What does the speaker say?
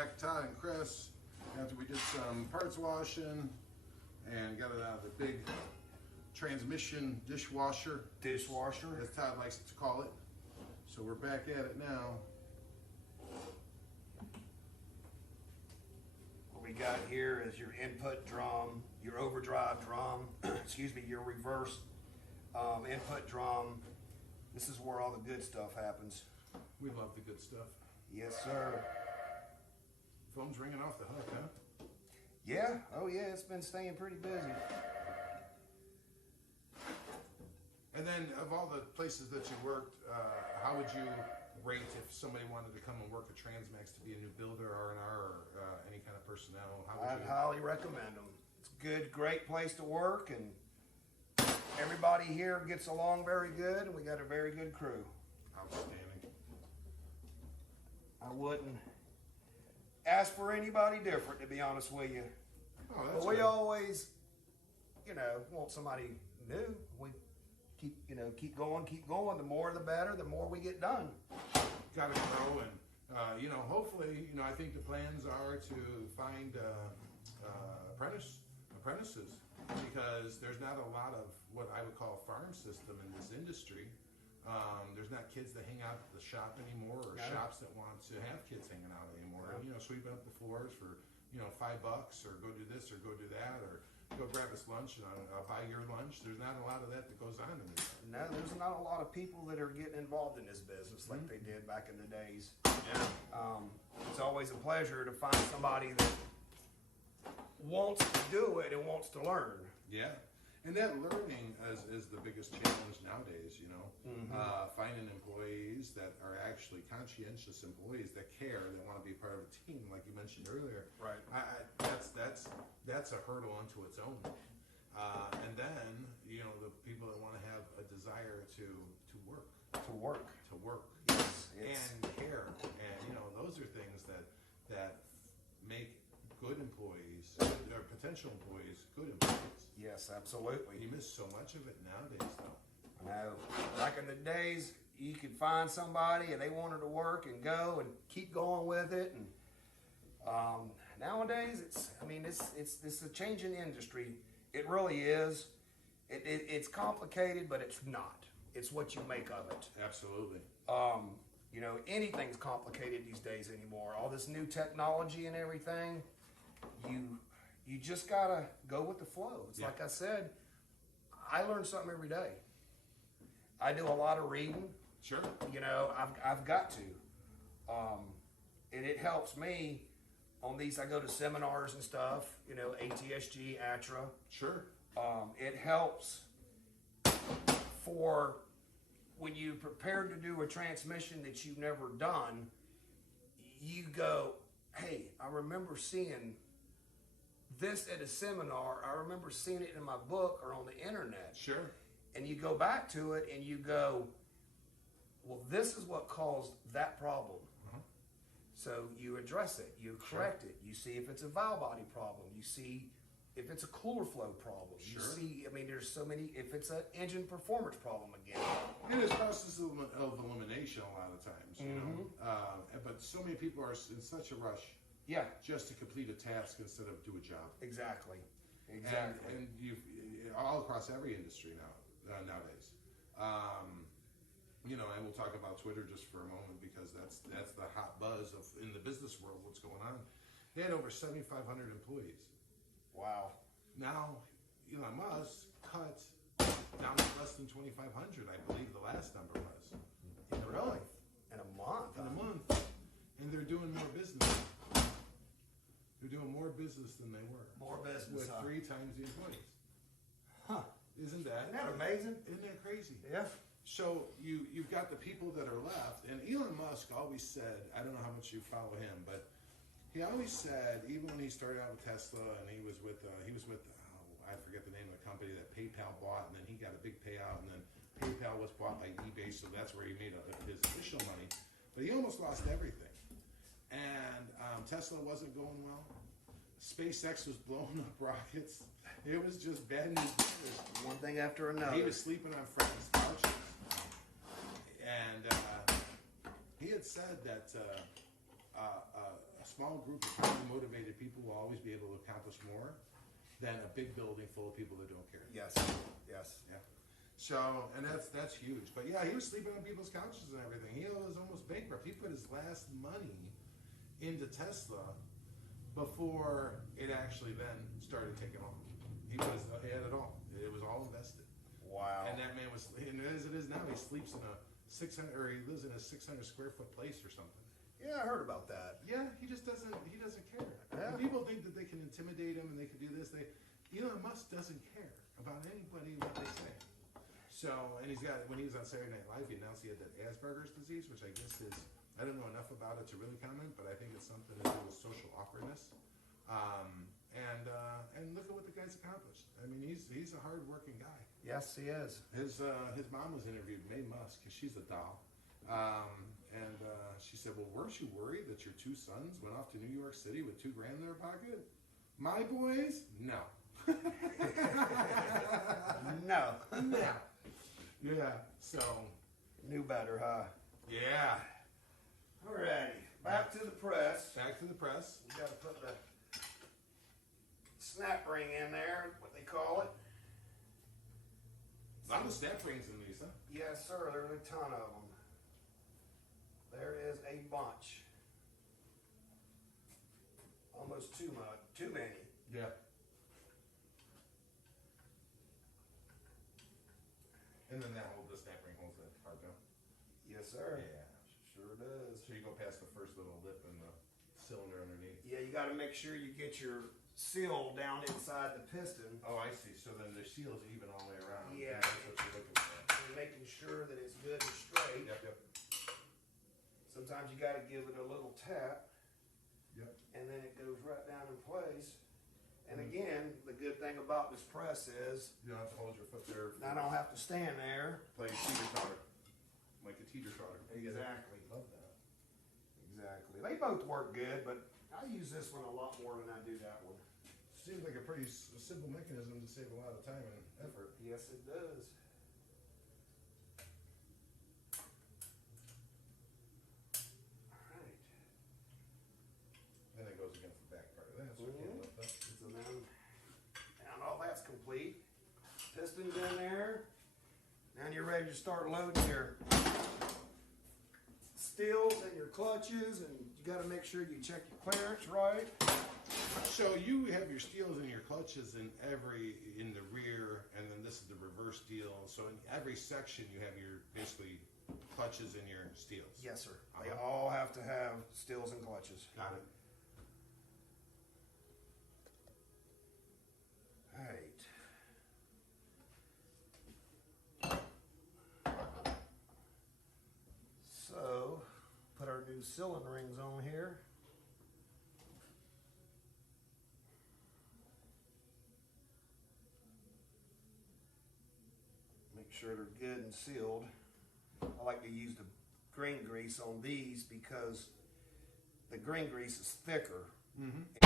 back, Todd and Chris, after we did some parts washing and got it out of the big transmission dishwasher. Dishwasher. As Todd likes to call it. So we're back at it now. What we got here is your input drum, your overdrive drum, excuse me, your reverse input drum. This is where all the good stuff happens. We love the good stuff. Yes, sir. Phone's ringing off the hook, huh? Yeah, oh yeah, it's been staying pretty busy. And then, of all the places that you worked, how would you rate if somebody wanted to come and work at Transmax to be a new builder, R&R, or any kind of personnel? I'd highly recommend them. It's a good, great place to work, and everybody here gets along very good, and we got a very good crew. Outstanding. I wouldn't ask for anybody different, to be honest with you. Oh, that's But we good. always, want somebody new. We keep going. The more the better, the more we get done. Got to grow, and hopefully, I think the plans are to find apprentices, because there's not a lot of what I would call a farm system in this industry. There's not kids that hang out at the shop anymore, or shops that want to have kids hanging out anymore. Sweeping up the floors for $5, or go do this, or go do that, or go grab us lunch and I'll buy your lunch. There's not a lot of that goes on anymore. No, there's not a lot of people that are getting involved in this business like they did back in the days. Yeah. It's always a pleasure to find somebody that wants to do it and wants to learn. Yeah. And that learning is the biggest challenge nowadays, finding employees that are actually conscientious employees that care, that want to be part of a team, like you mentioned earlier. Right. That's a hurdle unto its own. And then, the people that want to have a desire to work. To work. To work. Yes. And care. And, those are things that make good employees, or potential employees, good employees. Yes, absolutely. You miss so much of it nowadays, though. No, back in the days, you could find somebody and they wanted to work and go and keep going with it. And nowadays, it's a changing industry. It really is. It's complicated, but it's not. It's what you make of it. Absolutely. Anything's complicated these days anymore. All this new technology and everything, you just gotta go with the flow. It's like I said, I learn something every day. I do a lot of reading. Sure. I've got to, and it helps me on these. I go to seminars and stuff. ATSG, ATRA. Sure. It helps for when you prepare to do a transmission that you've never done. You go, hey, I remember seeing this at a seminar. I remember seeing it in my book or on the internet. Sure. And you go back to it and you go, well, this is what caused that problem. So you address it, you correct it, you see if it's a valve body problem, you see if it's a cooler flow problem. Sure. You see, there's so many, if it's an engine performance problem again. It is process of elimination a lot of times, but so many people are in such a rush. Yeah. Just to complete a task instead of do a job. Exactly. And you all across every industry nowadays. And we'll talk about Twitter just for a moment, because that's the hot buzz in the business world. What's going on? They had over 7,500 employees. Wow. Now, Elon Musk cut down to less than 2,500. I believe the last number was. Really? In a month? In a month. And they're doing more business. They're doing more business than they were. More business, with 3 times the employees. Huh. Isn't that amazing? Isn't that crazy? Yeah. So you've got the people that are left, and Elon Musk always said, I don't know how much you follow him, but he always said, even when he started out with Tesla, and he was with I forget the name of the company that PayPal bought, and then he got a big payout, and then PayPal was bought by eBay, so that's where he made his initial money. But he almost lost everything. And Tesla wasn't going well. SpaceX was blowing up rockets. It was just bad news. One thing after another. He was sleeping on friends' couches. And he had said that a small group of highly motivated people will always be able to accomplish more than a big building full of people that don't care. Yes. Yes. Yeah. So, and that's huge. But yeah, he was sleeping on people's couches and everything. He was almost bankrupt. He put his last money into Tesla before it actually then started taking off. He had it all. It was all invested. Wow. And that man was, and as it is now, he sleeps in a 600, or he lives in a 600 square foot place or something. Yeah, I heard about that. Yeah, he just doesn't care. Yeah. And people think that they can intimidate him and they can do this. Elon Musk doesn't care about anybody what they say. So, and when he was on Saturday Night Live, he announced he had that Asperger's disease, which I guess is, I don't know enough about it to really comment, but I think it's something to do with social awkwardness. And look at what the guy's accomplished. I mean, he's a hard-working guy. Yes, he is. His mom was interviewed, May Musk, because she's a doll. She said, well, weren't you worried that your two sons went off to New York City with $2,000 in their pocket? My boys? No. No. No. Yeah, so. Knew better, huh? Yeah. Alrighty. Back to the press. Back to the press. We gotta put the snap ring in there, what they call it. A lot of snap rings in these, huh? Yes, sir. There's a ton of them. There is a bunch. Almost too much. Too many. Yeah. And then the snap ring holds that part down. Yes, sir. Yeah. Sure does. So you go past the first little lip and the cylinder underneath. Yeah, you got to make sure you get your seal down inside the piston. Oh, I see. So then the seal's even all the way around. Yeah. And that's what you're looking for. And making sure that it's good and straight. Yep. Sometimes you got to give it a little tap. Yep. And then it goes right down in place. And again, the good thing about this press is You don't have to hold your foot there. I don't have to stand there. Play teeter-totter. Like a teeter-totter. Exactly. Love that. Exactly. They both work good, but I use this one a lot more than I do that one. Seems like a pretty simple mechanism to save a lot of time and effort. Yes, it does. All right. Then it goes against the back part of that, so we can't lift up. So now all that's complete. Piston's in there. Now you're ready to start loading your steels and your clutches, and you got to make sure you check your clearance right. So you have your steels and your clutches in the rear, and then this is the reverse deal. So in every section you have your basically clutches and your steels. Yes, sir. They all have to have steels and clutches. Got it. All right. So, put our new cylinder rings on here. Make sure they're good and sealed. I like to use the green grease on these because the green grease is thicker. Mm-hmm.